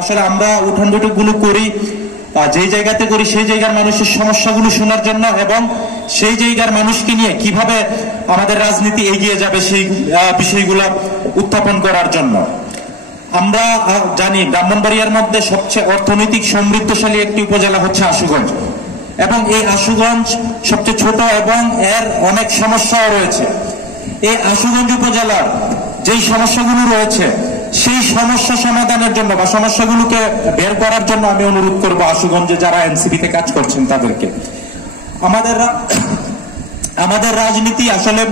আসলে আমরা উঠান বৈঠকগুলো করি যেই জায়গাতে করি সেই জায়গার মানুষের সমস্যাগুলো শোনার জন্য এবং সেই জায়গার মানুষকে নিয়ে কিভাবে আমাদের রাজনীতি এগিয়ে যাবে সেই বিষয়গুলো উত্থাপন করার জন্য। আমরা জানি ব্রাহ্মণবাড়িয়ার মধ্যে সবচেয়ে অর্থনৈতিক সমৃদ্ধশালী একটি উপজেলা হচ্ছে আশুগঞ্জ, এবং এই আশুগঞ্জ সবচেয়ে ছোট এবং এর অনেক সমস্যাও রয়েছে। এই আশুগঞ্জ উপজেলার যেই সমস্যাগুলো রয়েছে সেই সমস্যা সমাধানের জন্য বা সমস্যাগুলোকে বের করার জন্য আমি অনুরোধ করব আশুগঞ্জে যারা এনসিপিতে কাজ করছেন তাদেরকে। আমাদের রাজনীতি আসলে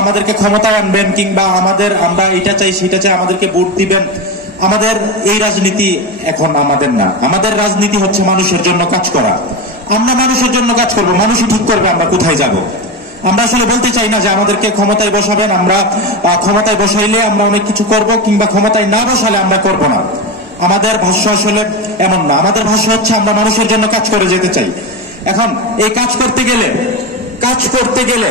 আমাদেরকে ক্ষমতায় আনবেন কিংবা আমরা এটা চাই সেটা চাই আমাদেরকে ভোট দিবেন, আমাদের এই রাজনীতি এখন আমাদের না। আমাদের রাজনীতি হচ্ছে মানুষের জন্য কাজ করা। আমরা মানুষের জন্য কাজ করব, মানুষই ঠিক করবে আমরা কোথায় যাব। আমরা আসলে বলতে চাই না যে আমাদেরকে ক্ষমতায় বসাবেন, আমরা ক্ষমতায় বসাইলে আমরা অনেক কিছু করব কিংবা ক্ষমতায় না বসালে আমরা করব না। আমাদের ভাষ্য আসলে এমন না। আমাদের ভাষ্য হচ্ছে আমরা মানুষের জন্য কাজ করে যেতে চাই। এখন এই কাজ করতে গেলে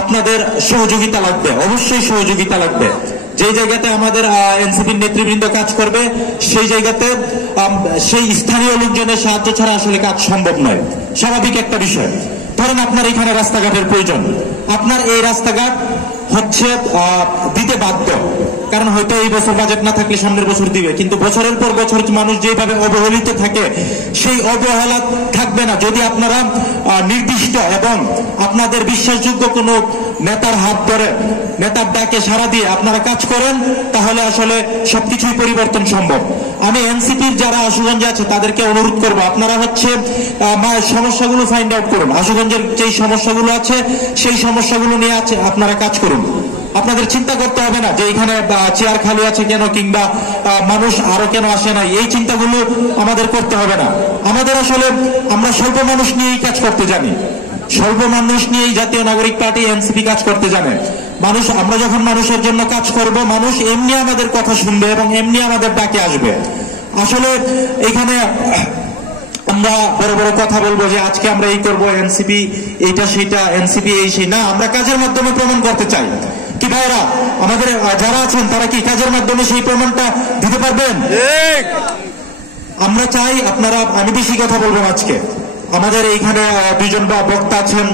আপনাদের সহযোগিতা লাগবে, অবশ্যই সহযোগিতা লাগবে। যে জায়গাতে আমাদের এনসিপির নেতৃবৃন্দ কাজ করবে সেই জায়গাতে সেই স্থানীয় লোকজনের সাহায্য ছাড়া আসলে কাজ সম্ভব নয়, স্বাভাবিক একটা বিষয়। ধরেন আপনার এখানে রাস্তাঘাটের প্রয়োজন, আপনার এই রাস্তাঘাট হচ্ছে দিতে বাধ্য, কারণ হয়তো এই বছর বাজেট না থাকলে সামনের বছর দিবে, কিন্তু বছরের পর বছর মানুষ যেভাবে অবহেলিত থাকে সেই অবহেলা থাকবে না যদি আপনারা নির্দিষ্ট এবং আপনাদের বিশ্বাসযোগ্য কোনো নেতার হাত ধরে, নেতার ডাকে সাড়া দিয়ে আপনারা কাজ করেন, তাহলে আসলে সবকিছুই পরিবর্তন সম্ভব। আমি এনসিপির যারা আশুগঞ্জে আছে তাদেরকে অনুরোধ করবো, আপনারা হচ্ছে সমস্যাগুলো ফাইন্ড আউট করুন। আশুগঞ্জের যেই সমস্যাগুলো আছে সেই সমস্যাগুলো নিয়ে আছে আপনারা কাজ করুন। আপনাদের চিন্তা করতে হবে না যে এখানে চেয়ার খালি আছে কেন কিংবা মানুষ আরো কেন আসে না, এই চিন্তাগুলো আমাদের করতে হবে না। আমাদের আসলে আমরা স্বল্প মানুষ নিয়েই কাজ করতে জানি, স্বল্প মানুষ নিয়েই জাতীয় নাগরিক পার্টি এনসিপি কাজ করতে জানে। আমরা যখন মানুষের জন্য কাজ করব, মানুষ এমনি আমাদের কথা শুনবে এবং এমনি আমাদের ডাকে আসবে। আসলে এখানে আমরা বড় বড় কথা বলবো যে আজকে আমরা এই করবো, এনসিপি এইটা সেইটা, এনসিপি এই সেই না, আমরা কাজের মাধ্যমে প্রমাণ করতে চাই। কি ভাইরা আমাদের যারা আছেন তারা কি কাজের মাধ্যমে সেই প্রমাণটা দিতে পারবেন? আমরা চাই আপনারা, আমি বেশি কথা বলবো আজকে। আমাদের এইখানে দুইজন বক্তা আছেন,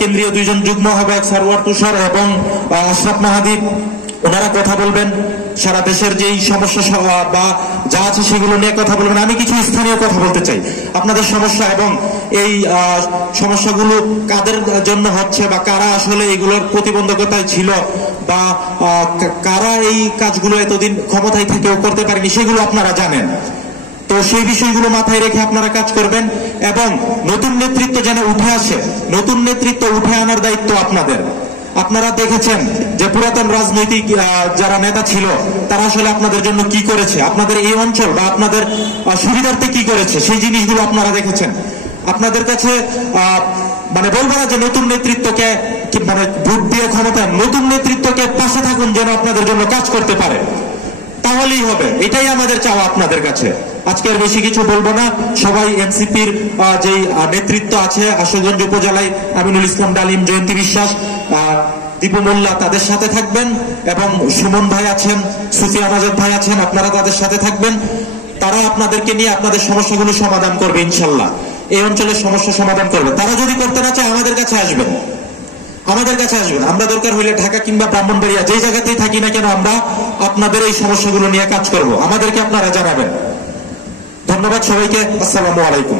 কেন্দ্রীয় দুইজন যুগ্ম আহ্বায়ক সারওয়ার তুষার এবং আশরাফ মাহাদীপ, ওনারা কথা বলবেন সারা দেশের যেই সমস্যা বা যা আছে সেগুলো নিয়ে কথা বলবেন। আমি কিছু স্থানীয় কথা বলতে চাই। আপনাদের সমস্যা এবং এই সমস্যাগুলো কাদের জন্য হচ্ছে বা কারা আসলে এগুলোর প্রতিবন্ধকতায় ছিল বা কারা এই কাজগুলো এতদিন ক্ষমতায় থেকেও করতে পারেনি সেগুলো আপনারা জানেন। তো সেই বিষয়গুলো মাথায় রেখে আপনারা কাজ করবেন এবং নতুন নেতৃত্ব যেন উঠে আসে, নতুন নেতৃত্ব উঠে আনার দায়িত্ব আপনাদের। আপনারা দেখেছেন যে পুরাতন রাজনৈতিক যারা নেতা ছিল তারা আসলে আপনাদের জন্য কি করেছে, আপনাদের এই অঞ্চল বা আপনাদের সুবিধার্থে কি করেছে সেই জিনিসগুলো আপনারা দেখেছেন। আপনাদের কাছে বলবো না যে নতুন নেতৃত্বকে ভোট দিয়ে ক্ষমতা, নতুন নেতৃত্বকে পাশে থাকুন যেন আপনাদের জন্য কাজ করতে পারে, তাহলেই হবে। এটাই আমাদের চাওয়া আপনাদের কাছে। আজকে আর বেশি কিছু বলবো না। সবাই এনসিপির যেই নেতৃত্ব আছে আশুগঞ্জ উপজেলায়, আমিনুল ইসলাম ডালিম, জয়ন্তী বিশ্বাস, দীপু মোল্লা, তাদের সাথে থাকবেন এবং সুমন ভাই আছেন, সুফিয়ান আজাদ ভাই আছেন, আপনারা তাদের সাথে থাকবেন। তারা আপনাদেরকে নিয়ে আপনাদের সমস্যাগুলো সমাধান করবে ইনশাল্লাহ, এই অঞ্চলের সমস্যা সমাধান করবে। তারা যদি করতে না চায় আমাদের কাছে আসবেন, আমাদের কাছে আসবেন। আমরা দরকার হইলে ঢাকা কিংবা ব্রাহ্মণবাড়িয়া যেই জায়গাতেই থাকি না কেন আমরা আপনাদের এই সমস্যাগুলো নিয়ে কাজ করব, আমাদেরকে আপনারা জানাবেন। ধন্যবাদ সবাইকে। আসসালামু আলাইকুম।